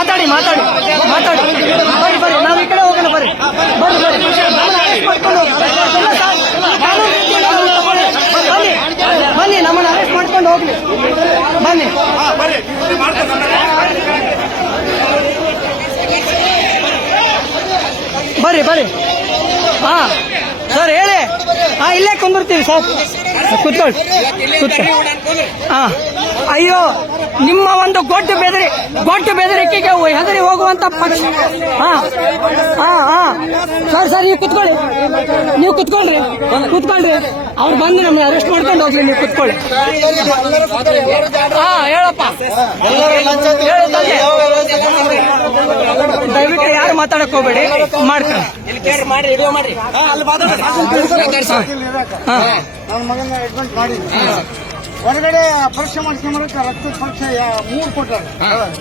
ಮಾತಾಡಿ ಮಾತಾಡಿ ಮಾತಾಡಿ. ಬರ್ರಿ ಬರ್ರಿ, ನಾವು ಈ ಕಡೆ ಹೋಗೋಣ, ಬರ್ರಿ. ಬರ್ರಿ ಬರ್ರಿ. ಬನ್ನಿ, ನಮ್ಮನ್ನ ಅರೆಸ್ಟ್ ಮಾಡ್ಕೊಂಡು ಹೋಗ್ಲಿ. ಬನ್ನಿ. ಬರ್ರಿ ಬರ್ರಿ. ಇಲ್ಲೇ ಕುಂದಿರ್ತೀವಿ ಸರ್. ಕುತ್ಕೊಳ್ಳಿ. ಕೂತ್ಕೊಳ್ಳಿ ಹಾಂ ಅಯ್ಯೋ ನಿಮ್ಮ ಒಂದು ಗೊಡ್ಡು ಬೆದರಿ ಗೊಡ್ಡು ಬೆದರಿಕೆಗೆ ಹೆದರಿ ಹೋಗುವಂತ ಪಕ್ಷ. ಹಾ ಹಾ ಹಾ ಸರ್ ಸರ್ ನೀವು ಕುತ್ಕೊಳ್ಳಿ. ನೀವು ಕುತ್ಕೊಳ್ರಿ. ಕುತ್ಕೊಳ್ರಿ. ಅವ್ರು ಬಂದು ನಮ್ಗೆ ಅರೆಸ್ಟ್ ಮಾಡ್ಕೊಂಡು ಹೋಗ್ಲಿ ನೀವು ಕುತ್ಕೊಳ್ಳಿ. ಹಾ ಹೇಳಪ್ಪ. ದಯವಿಟ್ಟು ಯಾರು ಮಾತಾಡಕ್ ಹೋಗ್ಬೇಡಿ. ಮಾಡ್ಕೊಳ್ಳಿ. ಹಾ ನನ್ನ ಮಗನ ಅಡ್ಮಿಟ್ ಮಾಡಿ. ಹೊರಗಡೆ ಪರೀಕ್ಷೆ ಮಾಡ್ಕೊಂಬರಕ್ಕೆ ರಕ್ತ ಪರೀಕ್ಷೆ ಯಾ- ಮೂರು ಕೊಟ್ಟಾರೆ.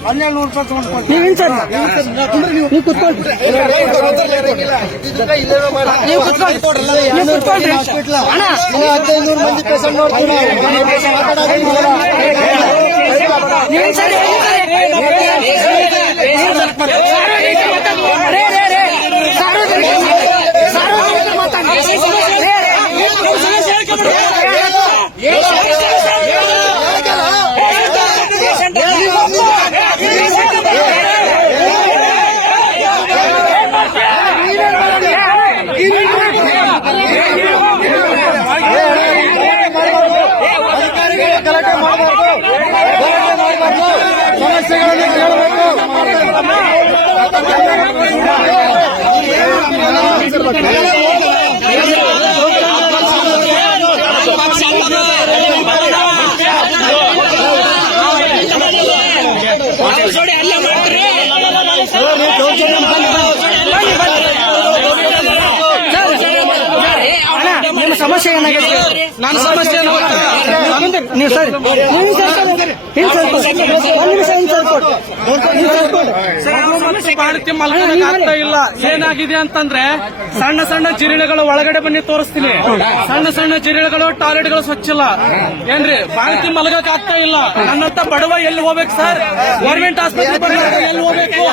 ಹನ್ನೆರಡು ನೂರು ರೂಪಾಯಿ ತಗೊಂಡು ಹದಿನೈದು ನೂರು ಮಂದಿ ಪೇಷಂಟ್ ನೋಡ್ತೀವಿ ನೀವು ಸಮಸ್ಯೆ ಏನಾಗಿದೆ ನನ್ನ ಸಮಸ್ಯೆ ನೀವು ಸರ್. ನೀವು ಸರ್ ಒಂದು ನಿಮಿಷ ಆಗ್ತಾ ಇಲ್ಲ. ಏನಾಗಿದೆ ಅಂತಂದ್ರೆ ಸಣ್ಣ ಸಣ್ಣ ಜಿರಳೆಗಳು ಒಳಗಡೆ ಬನ್ನಿ ತೋರಿಸ್ತೀನಿ. ಸಣ್ಣ ಸಣ್ಣ ಜಿರಳೆಗಳು ಟಾಯ್ಲೆಟ್ಗಳು ಸ್ವಚ್ಛ ಇಲ್ಲ. ಏನ್ರಿ ಬಾಣತಿ ಮಲಗಕ್ ಆಗ್ತಾ ಇಲ್ಲ. ನನ್ನಂತ ಬಡವ ಎಲ್ಲಿ ಹೋಗ್ಬೇಕು ಸರ್? ಗೌರ್ಮೆಂಟ್ ಆಸ್ಪತ್ರೆ ಎಲ್ಲಿ ಹೋಗ್ಬೇಕು?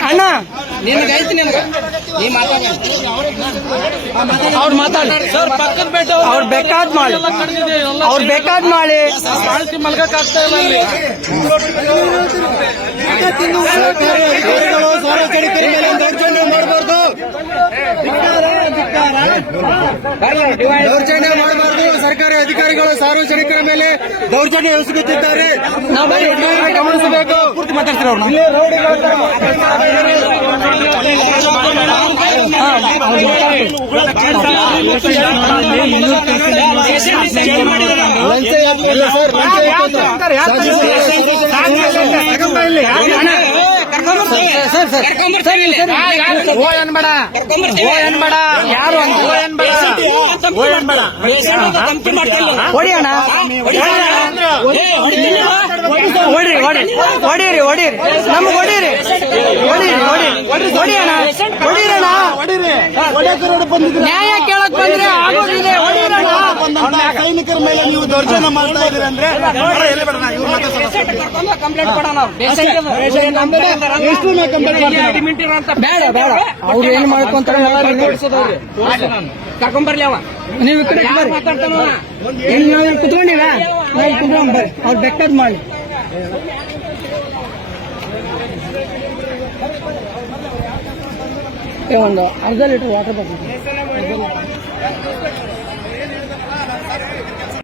ಅಣ್ಣ ಅವ್ರು ಮಾತಾಡಿ. ಸರ್ ಪಕ್ಕದ ಬೆಡ್ ಅವ್ರು ಬೇಕಾದ್ ಮಾಡಿ ಅವ್ರು ಬೇಕಾದ್ ಮಾಡಿ ಮಲ್ಗಕ್ ಆಗ್ತಾ ಇಲ್ಲ ಅಲ್ಲಿ ಅಧಿಕಾರಿಗಳು ಸಾರ್ವಜನಿಕರ ಮೇಲೆ ದೌರ್ಜನ್ಯ ಮಾಡಬಾರ್ದು ದೌರ್ಜನ್ಯ ಮಾಡಬಾರ್ದು ಸರ್ಕಾರಿ ಅಧಿಕಾರಿಗಳು ಸಾರ್ವಜನಿಕರ ಮೇಲೆ ದೌರ್ಜನ್ಯ ಎಸಗುತ್ತಿದ್ದಾರೆ. ಗಮನಿಸಬೇಕು ಪೂರ್ತಿ ಮಾತಾಡ್ತೀರ ಅವ್ರನ್ನ ಇಲ್ಲೇ ರೋಡ್ಗಳ ಹಾ, ಅವ್ರು ಮಾತಾಡ್ತಾರೆ. ಲಂಚ ಯಾಕೆ- ಇಲ್ಲ ಸರ್, ಸರ್ ಸರ್. ಓ ಅನ್ಬೇಡ ಓ ಅನ್ಬೇಡ ಯಾರು ಅಂತ ಓ ಅನ್ಬೇಡ ಓ ಅನ್ಬೇಡ ಹೊಡಿ ಹೊಡಿ ಹೊಡೀರಿ ಹೊಡೀರಿ ನಮ್ಗೆ ಹೊಡೀರಿ ಹೊಡೀರಿ ಹೊಡಿ ಹೊಡಿ ಅಣ್ಣ. ಹೊಡೀರಣ್ಣ ನ್ಯಾಯ ಕೇಳಕ್ ಬಂದ್ರೆ ಆಗೋದಿದೆ. ಸೈನಿಕರ ಮೇಲೆ ನೀವು ದೌರ್ಜನ್ಯ ಮಾಡ್ತಾ ಇದ್ದೀರಿ ಅಂದ್ರೆ ಕಂಪ್ಲೇಂಟ್ ಕೊಡೋಣ ಎಷ್ಟು ಕಂಪ್ಲೇಂಟ್ ಮಾಡ್ತೀರಾ ಬೇಡ ಬೇಡ. ಅವ್ರು ಏನ್ ಮಾಡ್ಕೊಂತಾರೆ ಕರ್ಕೊಂಬರ್ಲಿ ಅವ ನೀವು ಈ ಕಡೆ ಬರ್ರಿ ಇಲ್ಲಿ ನಾವು ಇಲ್ಲಿ ಕುತ್ಕೊಂಡಿವ ನಾವು ಕುತ್ಕೊಂಡ್ ಬರ್ರಿ. ಅವ್ರು ಬೆಕ್ಕದ್ ಮಾಡಿ. ಏ, ಒಂದು ಅರ್ಧ ಲೀಟರ್ ವಾಟರ್ ಬರ್ತೀನಿ